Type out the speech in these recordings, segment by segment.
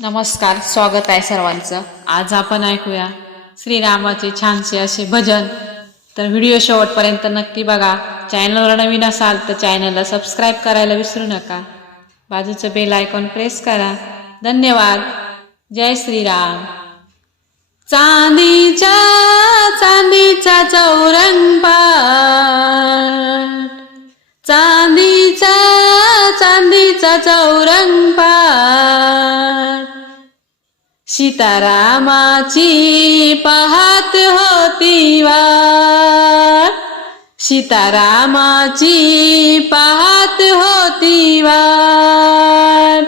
नमस्कार स्वागत आहे सर्वांचं. आज आपण ऐकूया श्रीरामाचे छानसे असे भजन. तर व्हिडिओ शेवटपर्यंत नक्की बघा. चॅनलवर नवीन असाल तर चॅनलला सबस्क्राईब करायला विसरू नका. बाजूचं बेल आयकॉन प्रेस करा. धन्यवाद. जय श्रीराम. चांदीच्या चांदीचा चौरंग चांदीचा चांदीचा चौरंग सीतारामाची पाहत होती वाट. सीतारामाची पाहत होती वाट.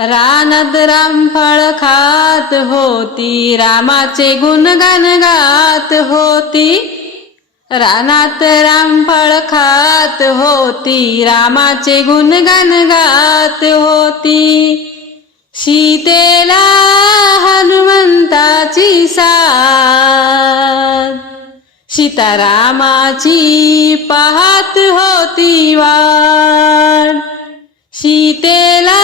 रानात रामफळ खात होती रामाचे गुणगान गात होती. रानात रामफळ खात होती रामाचे गुणगान गात होती. सीतेला हनुमंताची साथ. सीतारामाची पाहत होती वाट. सीतेला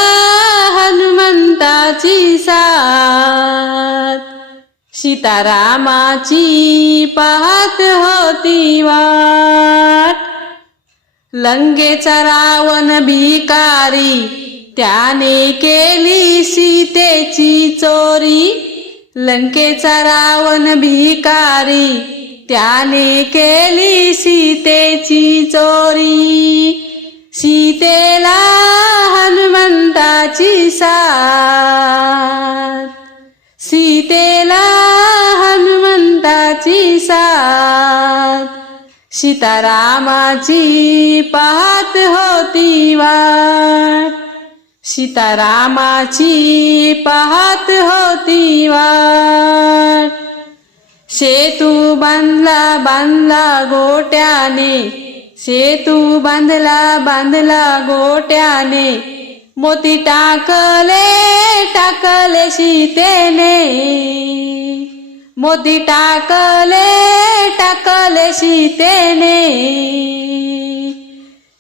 हनुमंताची साथ. सीतारामाची पाहत होती वाट. लंगेचा रावण भिकारी त्याने केली सीतेची चोरी लंकेचा रावण भिकारी. त्याने केली सीतेची चोरी सीतेला हनुमंताची साथ. सीतेला हनुमंताची साथ. सीतारामाची पाहत होती सीतारामाची पाहत होती वाट. सेतू बांधला बांधला गोट्याने. सेतू बांधला बांधला गोट्याने. मोती टाकले टाकले सीतेने. मोती टाकले टाकले सीतेने.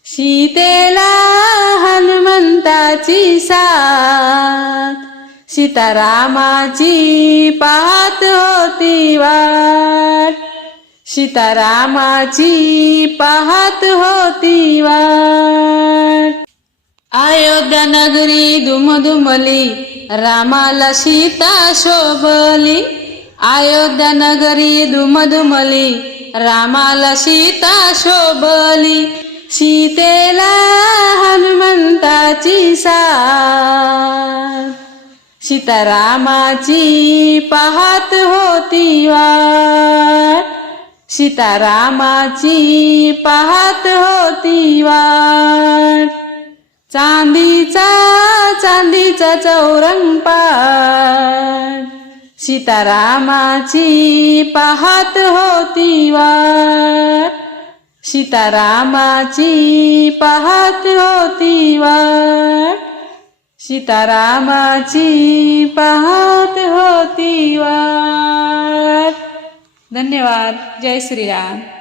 सीते हनुमंताची साथ. सीतारामाची पाहत होती वाट. सीतारामाची पाहत होती वाट. अयोध्या नगरी दुमधुमली रामाला सीता शोभली. अयोध्या नगरी दुमधुमली रामाला सीता शोभली. सीतेला हनुमंताची सा सीतारामाची पाहत होती वाट. सीतारामाची पाहत होती वाट. चांदीचा चांदीचा चौरंग पाट सीतारामाची पाहत होती वाट. सीतारामाची पाहत होती वाट. सीतारामाची पाहत होती वाट. धन्यवाद. जय श्रीराम.